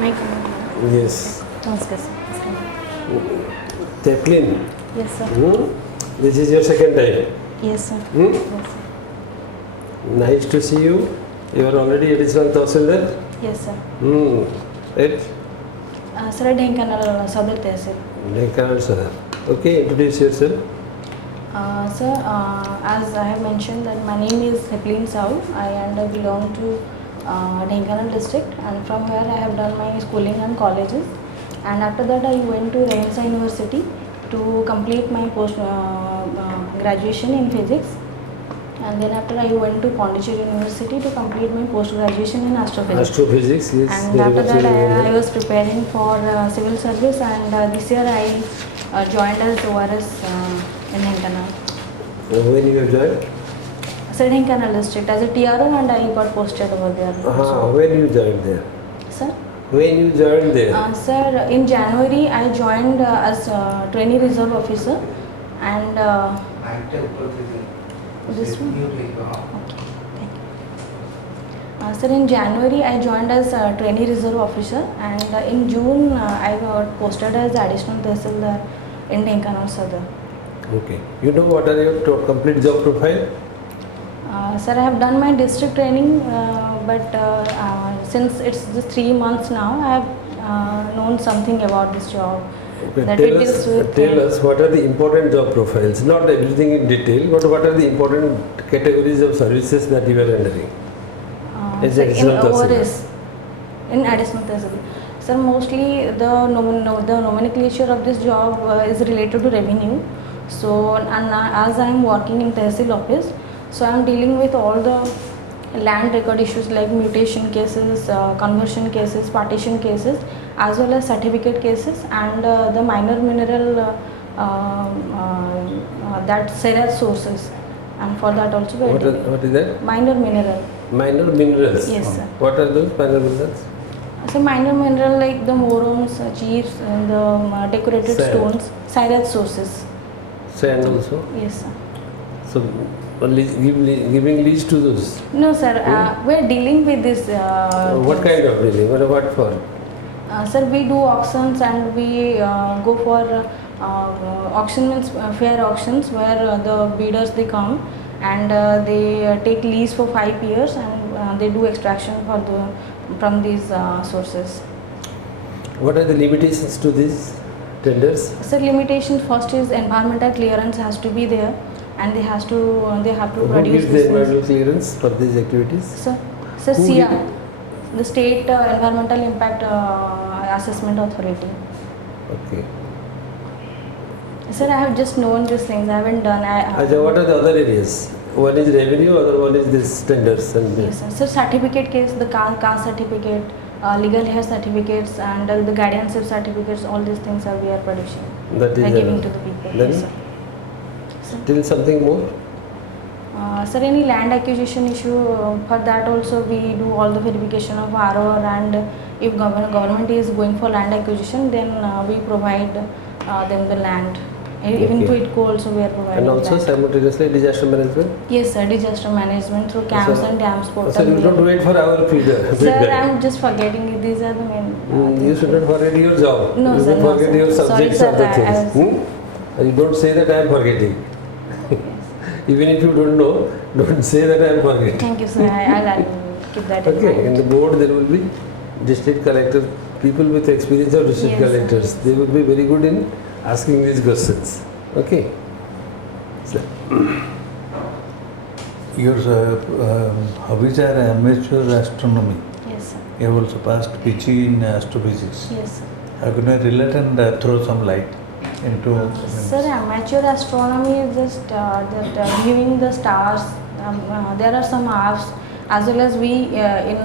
Mike. Yes. Namaskar, sir. THEPLIN. Yes, sir. This is your second time. Yes, sir. Hmm? Yes, sir. Nice to see you. You are already additional Tahsildar. Yes, sir. Right? Sir, Dhenkanal Sadar Tehsil. Bengal, sir. Okay, introduce yourself. Sir, as I have mentioned that my name is THEPLIN SAHOO. I belong to Dhenkanal district, and from here I have done my schooling and colleges. And after that I went to Odisha University to complete my post graduation in physics. And then after I went to Pondicherry University to complete my post graduation in astrophysics. Astrophysics, yes. And after that I was preparing for civil service, and this year I joined as OAS in Dhenkanal. When you have joined? Sir, Dhenkanal district as a TRO, and I got posted over there. When you joined there? Sir? When you joined there? Sir, in January I joined as trainee reserve officer, and this one? Okay, thank you. Sir, in January I joined as trainee reserve officer, and in June I got posted as additional Tahsildar in Dhenkanal Sadar. Okay. You know what are your complete job profile? Sir, I have done my district training, but since it's just 3 months now, I have known something about this job. Okay. That Tell us what are the important job profiles, not everything in detail, but what are the important categories of services that you are rendering? Sir, in OAS, in additional Tahsil. Sir, mostly the nomenclature of this job is related to revenue. So, and as I am working in Tahsil office, so I am dealing with all the land record issues like mutation cases, conversion cases, partition cases, as well as certificate cases, and the minor mineral that SAHOO sources, and for that also we are dealing. What is that? Minor mineral. Minor minerals. Yes, sir. What are those minor minerals? So minor mineral like the morons, cheats, and the decorated Sand. stones, SAHOO sources. Sand also. Yes, sir. So only giving lease to those. No, sir. We are dealing with this. What kind of dealing? What for? Sir, we do auctions, and we go for auction means fair auctions where the bidders they come, and they take lease for 5 years, and they do extraction from these sources. What are the limitations to these tenders? Sir, limitation first is environmental clearance has to be there, and they have to Who produce gives the environmental clearance for these activities? Sir, Who SIA, the State Environmental Impact Assessment Authority. Okay. Sir, I have just known these things. I haven't done. What are the other areas? One is revenue, other one is this tenders and Yes, sir. So certificate case, the caste certificate, legal hair certificates, and the guardianship certificates. All these things we are producing. that We are is giving to the people. Then Yes, sir. still something more? Sir, any land acquisition issue, for that also we do all the verification of ROR, and if government is going for land acquisition, then we provide them the land. Even to ITCO also we are providing. And also land. simultaneously disaster management? Yes, sir, disaster management through camps and dams portal. So you don't wait for our feedback. Sir, I am just forgetting it. These are the main. You shouldn't forget your job. No, you sir, should no, forget sir. your Sorry, subjects sir, of the I things. You don't say that I am forgetting. Even if you don't know, don't say that I am forgetting. Thank you, sir. I'll keep that in Okay, mind. in the board there will be district collector, people with experience of district Yes, sir. collectors. They will be very good in asking these questions. Okay. So, Your hobbies are amateur astronomy. Yes, sir. You have also passed PG in astrophysics. Yes, sir. How can I relate and throw some light into? Sir, amateur astronomy is just viewing the stars. There are some apps, as well as we in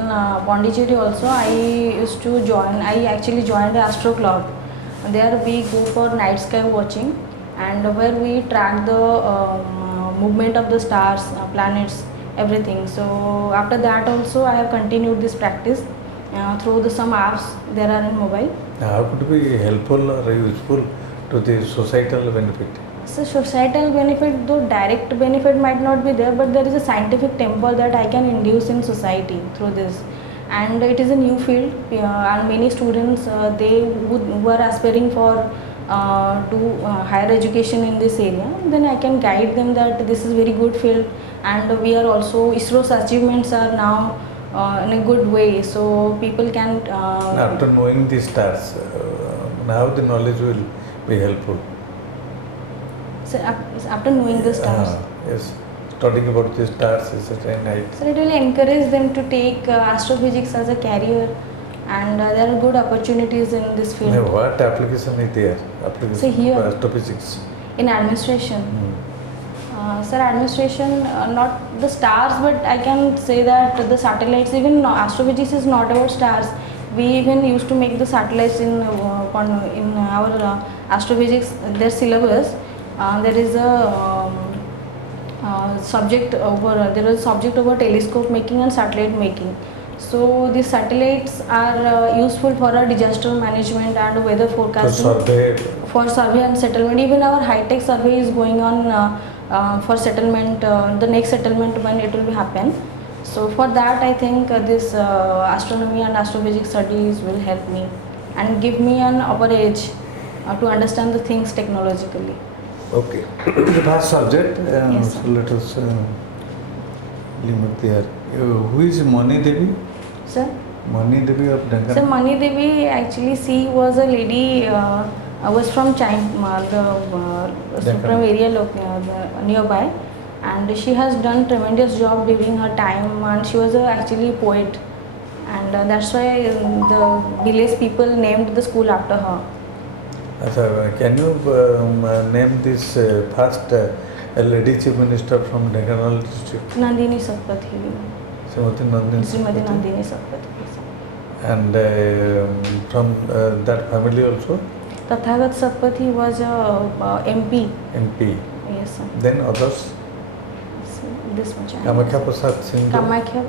Pondicherry also. I used to join. I actually joined the Astro Club. There we go for night sky watching, and where we track the movement of the stars, planets, everything. So after that also I have continued this practice through some apps there are in mobile. How could it be helpful or useful to the societal benefit? So societal benefit, though direct benefit might not be there, but there is a scientific temper that I can induce in society through this. and it is a new field, and many students who are aspiring for higher education in this area, then I can guide them that this is very good field, and we are also ISRO's achievements are now in a good way, so people can After knowing the stars, now the knowledge will be helpful. so after knowing the stars. Yes, studying about the stars is a nice. So it will encourage them to take astrophysics as a career, and there are good opportunities in this field. Now, what application is there? Application So here- for astrophysics. In administration, Hmm. sir, administration, not the stars, but I can say that the satellites, even astrophysics is not about stars. We even used to make the satellites in our astrophysics, their syllabus. There is a subject over telescope making and satellite making. So these satellites are useful for our disaster management and weather For forecasting. survey, For survey and settlement. Even our high-tech survey is going on for settlement, the next settlement when it will happen. So for that I think this astronomy and astrophysics studies will help me and give me an upper edge to understand the things technologically. Okay. it's a vast subject, Yes, sir. so let us limit there. Who is Mani Devi? Sir? Mani Devi of Bengal? So Mani Devi, actually she was a lady, was from China, the Supreme area nearby, and she has done tremendous job during her time, and she was actually a poet, and that's why the village people named the school after her. Can you name this first lady chief minister from Bengal district? Nandini Satpathy. Srimati Nandini. Srimati Satpathy. Nandini Satpathy. And from that family also? Tathagat Satpathy was a MP. MP. Yes, sir. Then others? So, this much I know. Kamakhya Prasad Singh. Kamakhya.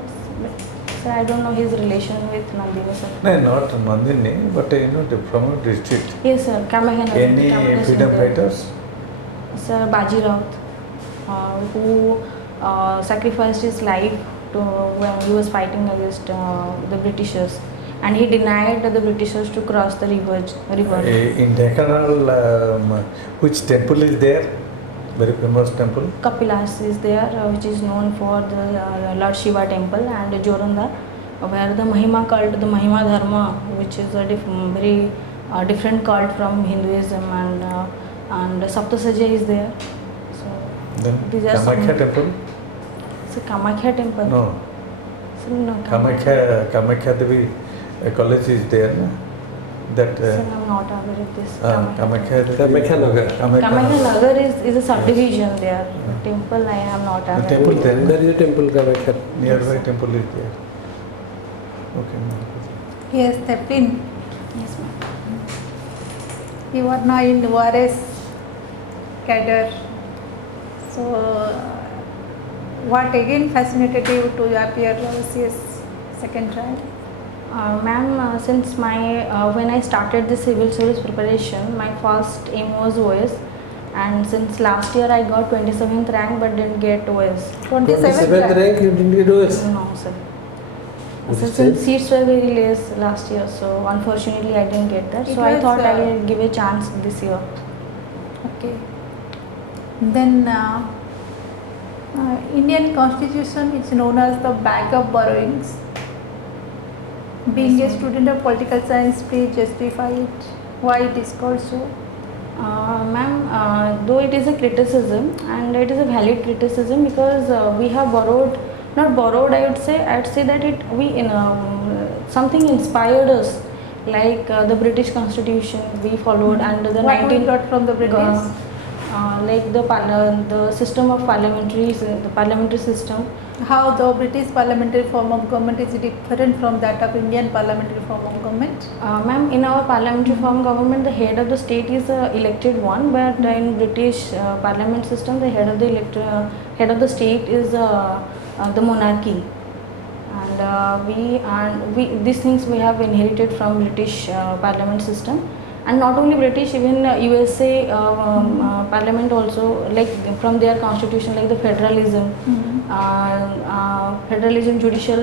Sir, I don't know his relation with Nandini Satpathy. No, not Nandini, but from a district. Yes, sir. Kamakhya. Any freedom fighters? Sir, Baji Raut, who sacrificed his life when he was fighting against the Britishers, and he denied the Britishers to cross the river. In Deccanal, which temple is there? Very famous temple. Kapilas is there, which is known for the Lord Shiva temple, and Joranda, where the Mahima cult, the Mahima Dharma, which is a very different cult from Hinduism, and Saptasaja is there. So Then these are some- Kamakhya temple? So Kamakhya temple. No. So, no, Kamakhya Devi college is there, no? That Sir, I'm not aware of this. Kamakhya Kamakhya Nagar. Kamakhya Nagar is a subdivision there. Temple, I am not aware. temple there. There is a temple Kamakhya. Nearby temple is there. Okay. Yes, THEPLIN. Yes, ma'am. You are now in OAS cadre. So, what again fascinated you to appear OCS second trial? Ma'am, since when I started the civil service preparation, my first aim was OS, and since last year I got 27th rank but didn't get OS. 27th rank you didn't get OS? No, sir. What So is since that? seats were very less last year, so unfortunately I didn't get that. It So I was, thought I will give a chance this year. Okay. Then Indian Constitution is known as the bag of borrowings. Being Yes, a ma'am. student of political science, please justify it. Why it is called so? Ma'am, though it is a criticism, and it is a valid criticism, because we have borrowed, not borrowed, I'd say that something inspired us, like the British Constitution we followed, and the What we got from the British? Like the system of the parliamentary system. How the British parliamentary form of government is different from that of Indian parliamentary form of government? Ma'am, in our parliamentary form government, the head of the state is elected one, but in British parliament system, the head of the state is the monarchy, and these things we have inherited from British parliament system, And not only British, even USA Parliament also, like from their constitution, like the federalism, federalism, judicial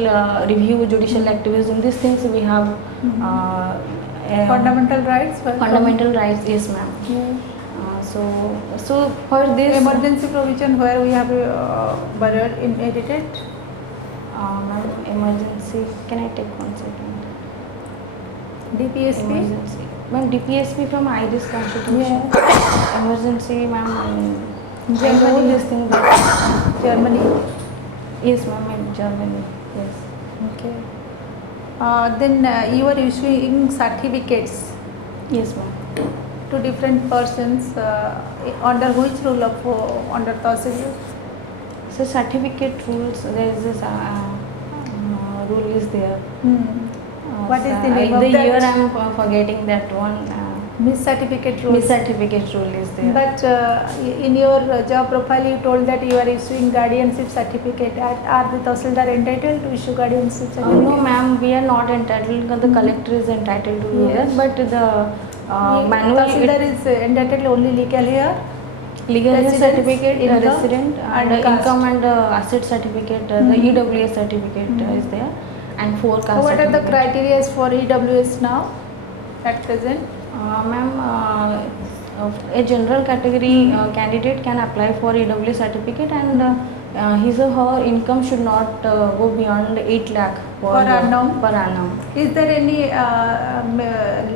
review, judicial activism. These things we have. Fundamental rights. Fundamental rights, yes, ma'am. So for this Emergency provision where we have borrowed inherited. ma'am, emergency. Can I take 1 second? DPSP. Emergency. Ma'am, DPSP from Irish Constitution. Emergency, ma'am. I know this thing. But Germany. yes, ma'am, in Germany. Yes. Okay. Then you are issuing certificates Yes, ma'am. to different persons under which rule of under Tahsil? So certificate rules. There is this rule is there. What is the So name of the that? year I am forgetting that one. Miss certificate rule. Miss certificate rule is there. But in your job profile, you told that you are issuing guardianship certificate. Are the Tahsildar entitled to issue guardianship certificate? No, ma'am, we are not entitled. The collector is entitled to do Yes. that. But the manual Tahsildar is entitled only legal here. legal Residence, certificate, income, resident, and and caste. income and asset certificate. The EWS certificate is there, and 4 caste What are the certificate. criteria for EWS now at present? Ma'am, a general category candidate can apply for EWS certificate, and his or her income should not go beyond 8 lakh Per annum? Per annum. Is there any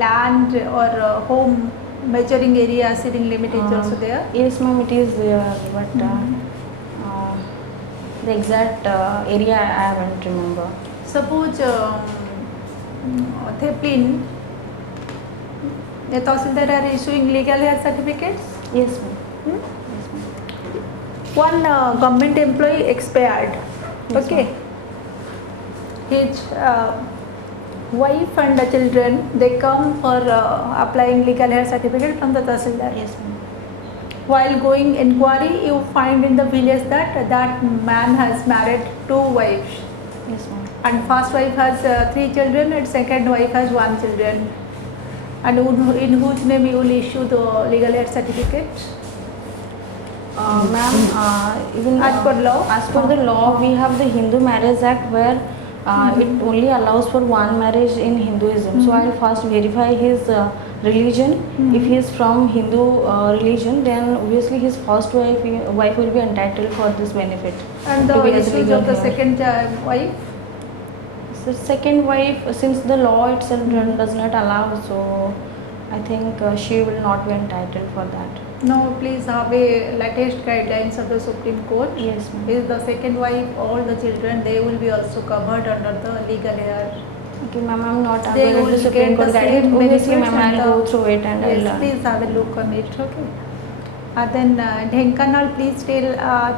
land or home measuring area ceiling limit is also there? Yes, ma'am, it is there, but the exact area I haven't remember. Suppose THEPLIN, the Tahsildar are issuing legal hair certificates. Yes, ma'am. Yes, ma'am. One government employee expired. Yes, Okay. His wife and the children, they come for applying legal hair certificate from the Tahsildar. Yes, ma'am. While going inquiry, you find in the village that that man has married 2 wives. Yes, ma'am. And first wife has 3 children and second wife has 1 children. And in whose name you will issue the legal aid certificate? Ma'am, even As per law? as per the law, we have the Hindu Marriage Act where it only allows for one marriage in Hinduism. So I'll first verify his religion. If he is from Hindu religion, then obviously his first wife will be entitled for this benefit. And the to be as issues legal of the heir. second wife? So second wife, since the law itself does not allow, so I think she will not be entitled for that. No, please have a latest guidelines of the Supreme Court. Yes, ma'am. Is the second wife, all the children, they will be also covered under the legal heir. Okay, ma'am, I'm not They aware of will the Supreme get Court the guidance. same Obviously, benefits ma'am, and I'll the- go through it and Yes, I'll. please have a look on it. Okay. Then Dhenkanal, please tell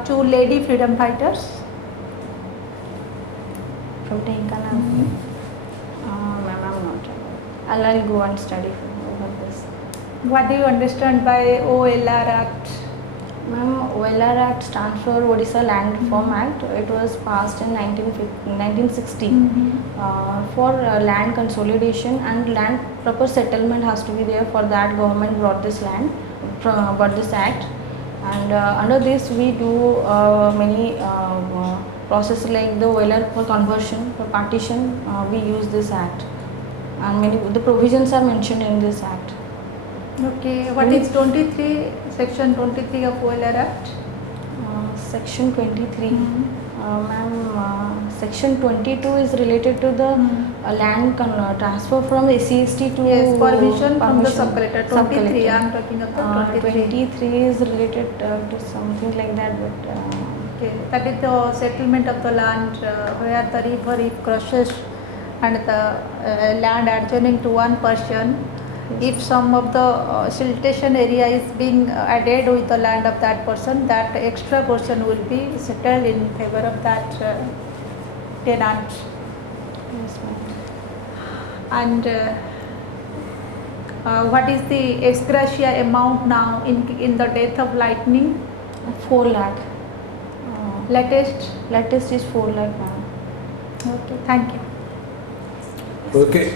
2 lady freedom fighters. From Tenkanal. Ma'am, I'm not aware. I'll go and study over this. What do you understand by OLR Act? Ma'am, OLR Act stands for Odisha Land Reform Act. It was passed in 1960 for land consolidation and land proper settlement has to be there. For that, government brought this act, and under this we do many process like the OLR for conversion, for partition. We use this act, and many the provisions are mentioned in this act. Okay. What is 23, section 23 of OLR Act? Section 23. Ma'am, section 22 is related to the land transfer from SC/ST to Yes, permission from the permission. sub-collector. 23, I am talking about 23. 23 is related to something like that, but Okay. That is the settlement of the land where the river is crosses and the land adjoining to one person. If some of the siltation area is being added with the land of that person, that extra portion will be settled in favor of that tenant. yes, ma'am. And what is the ex gratia amount now in the death of lightning? 4 lakh. Latest? Is 4 lakh, ma'am. Okay, thank you. Okay,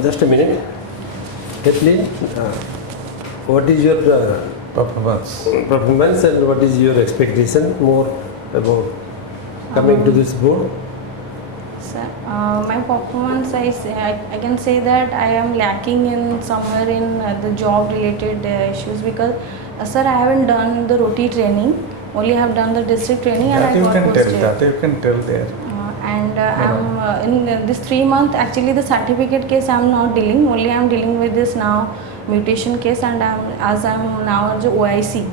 just a minute. THEPLIN, what is your performance and what is your expectation more about coming to this board? So, my performance, I can say that I am lacking in somewhere in the job related issues because sir, I haven't done the roti training, only have done the district training and That I you got can tell, posted. that you can tell there. And I'm in this 3 month, actually the certificate case I'm not dealing, only I'm dealing with this now mutation case, and I'm now as OIC.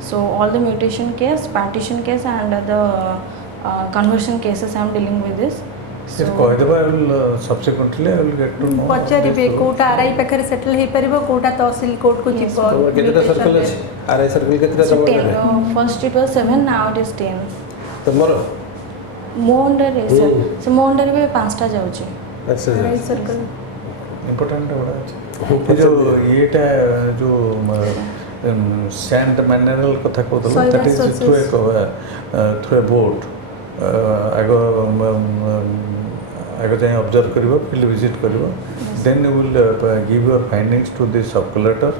So all the mutation case, partition case and the conversion cases I'm dealing with this. If I will subsequently I will get to know. ପଚାରିବେ କୋଉଟା RI ପାଖରେ settle ହେଇପାରିବ କୋଉଟା ତହସିଲ କୋର୍ଟକୁ ଯିବ ତମର କେତେଟା circle ଅଛି RI सर्कल କେତେଟା So ତମର 10, first it was 7, now it is 10. ତମର ମୋ ଅଣ୍ଡରରେ sir, so ମୋ ଅଣ୍ଡରରେ ବି 5ଟା ଯାଉଛି ଆଚ୍ଛା ଆର୍ଆଇ ସର୍କଲ इम्पोर्टेंट बड़ा है जो येटा जो सैंड मिनरल कथा कहतलो Soil that is through a boat आगो जाए ऑब्जर्व करिवो फील्ड विजिट करिवो then you will give your findings to the sub collector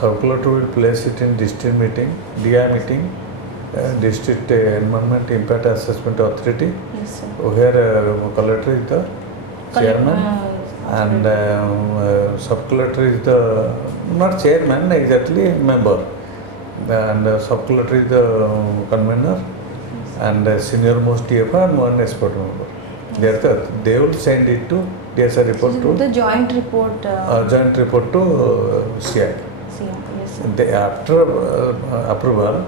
sub collector will place it in district meeting DI meeting district environment impact assessment authority yes sir. where collector is the chairman and sub collector is the not chairman exactly member and sub collector is the convener and senior most TFR and one expert member. They will send it to DSR report to The joint report. joint report to CI. Yes sir. After approval,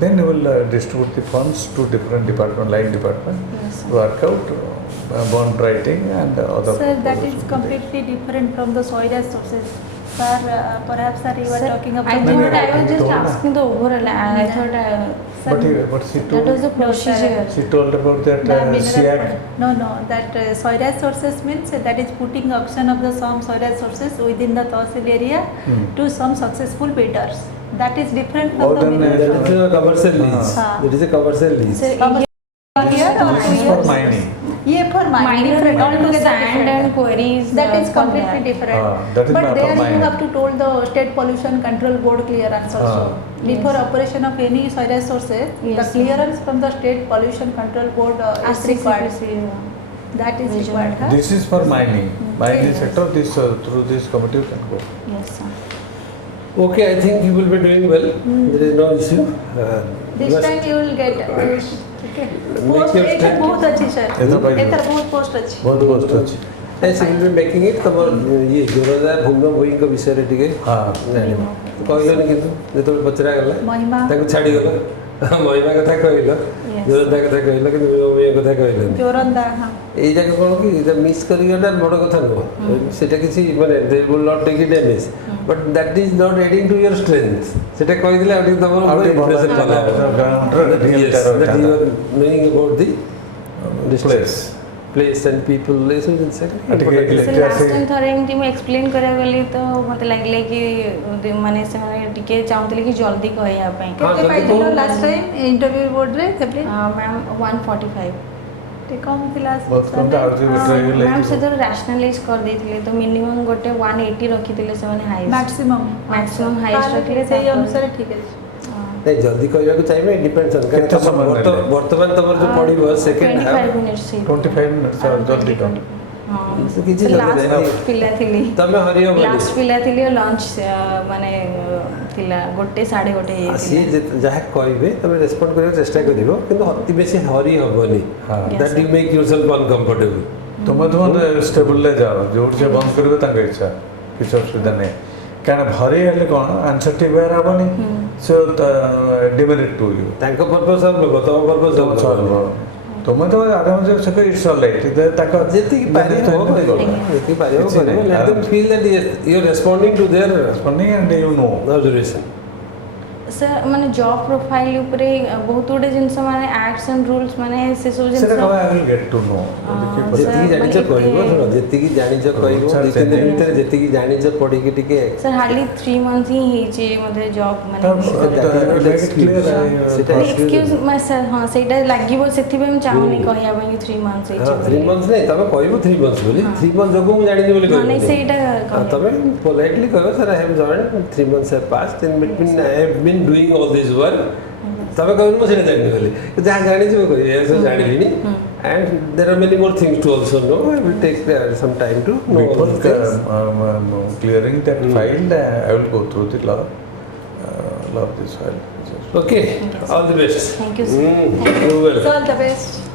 then you will distribute the funds to different department, line department, Yes sir. work out bond writing and other. Sir, that is completely different from the soil as sources. Sir, perhaps sir, you were Sir, talking I about thought I was just told na. asking the overall. I thought But she that told, was the procedure. she told about that the mineral SIAC. no, that soil as sources means that is putting auction of the some soil as sources within the tahsil area to some successful bidders. That is different from More the than mineral. That is a commercial lease. That is a commercial lease. Sir, Year or This 2 is for years? mining. Yeah, for mining, mining different, all the altogether sand different. and quarries. That is for completely that. different. That is But not there for you mining. have to told the state pollution control board clearance also. Before Yes. operation of any soil sources, the Yes. clearance from the state pollution control board is required. RCCPC, That is Vision. required. Huh? This is for mining. Mining Yes. sector, this through this committee you can go. Yes sir. Okay, I think you will be doing well. There is no issue. This Just time you will get. Okay. Post your ether step. बहुत अच्छी sir. एथर पाइबो. एथर बहुत post अच्छी. बहुत post अछि. yes, you will be making it. तमर ये जोरदार भूमि भूइंग विषय रे टिके हाँ. कहलो किंतु जेतबे पचरा गला महिमा. ताको छाडी गला महिमा कथा कहलो Yes. जोरदार कथा कहलो कि भूमि कथा कहलो जोरंदा हाँ. এই জায়গা কোন কি এটা মিস করিগটা বড় কথা নয় সেটা কিছু মানে they will not take it damage but that is not adding to your strength সেটা কই দিলে আপনি তোমার How to ইমপ্রেশন follow করা the real yes terror that you are knowing about the place and people this is exactly I think important. So Let's last say- time थोड़े एमती मैं explain करा गली तो मते लागले कि माने से माने टिके चाहतले कि जल्दी कहया पई केते जल्दी पाइलो कहो। लास्ट टाइम इंटरव्यू बोर्ड रे थेपली. मैम 145 ते कम क्लास. बहुत कम था आउट बेटर मैम से तो रैशनलाइज कर देथिले तो मिनिमम गोटे 180 रखिथिले से माने हाईएस्ट मैक्सिमम. Maximum highest रखिले से तापर- अनुसार ठीक है. नहीं जल्दी कहବାକୁ चाहिए डिपेंड्स ऑन केते समय नेले? वर्तमान तमर जो पडिबो सेकंड 25 हाफ मिनिट्स 25 minutes जल्दी कम. तो किछि जल्दी लास्ट नहीं पिला थिली तमे हरियो लास्ट पिला थिली और लंच माने थिला गोटे 1:30 सी जहाँ कहबे तमे रेस्पोंड करबे चेष्टा करिवो किंतु अति बेसी हरि हबनी हाँ. That you make yourself uncomfortable तुम स्टेबल ले जाओ जोर से बंद करिवे ताके इच्छा किछ असुविधा नहीं कारण भरी हेले कोन आंसर टी वेयर आबनी सो डिमेरिट टू यू तांको पर्पस ऑफ लो तम पर्पस ऑफ तुम तो आराम से सके इट्स ऑल राइट ताका जेति पारी हो जेति पारी हो करे let them feel that you are responding to their funny and you know observation sir माने जॉब प्रोफाइल ऊपर बहुत गुडे जिनस माने एक्ट्स एंड रूल्स माने से सब ସେଟା जिनस କହ I will get to know ଯେତିକି ଜାଣିଛ କହିବ ଶୁଣ ଯେତିକି ଜାଣିଛ କହିବ ଦୁଇ ତିନି ଦିନ ଭିତରେ ଯେତିକି ଜାଣିଛ ପଢିକି ଟିକେ सर हार्डली 3 मंथ्स ही हेचे मते जॉब माने एक्सक्यूज माय सर हां सेटा लागिवो सेथि पे हम चाहूनी कहया ପାଇଁ 3 मंथ्स हेचे 3 months नहीं तब कहबो 3 months बोली 3 months जको मु जानि बोली हां नहीं सेटा तबे पोलाइटली कहबो sir I have joined 3 months have passed in between I have been doing all this work तबे कहबो मु सेटा जानि बोली जहां जानि जो कहि ऐसे जानिलिनी and there are many more things to also know. I will take some time to know all before these things. clearing that file I will go through the law of this file. Okay, all the best. Thank you, sir. You're welcome. All the best.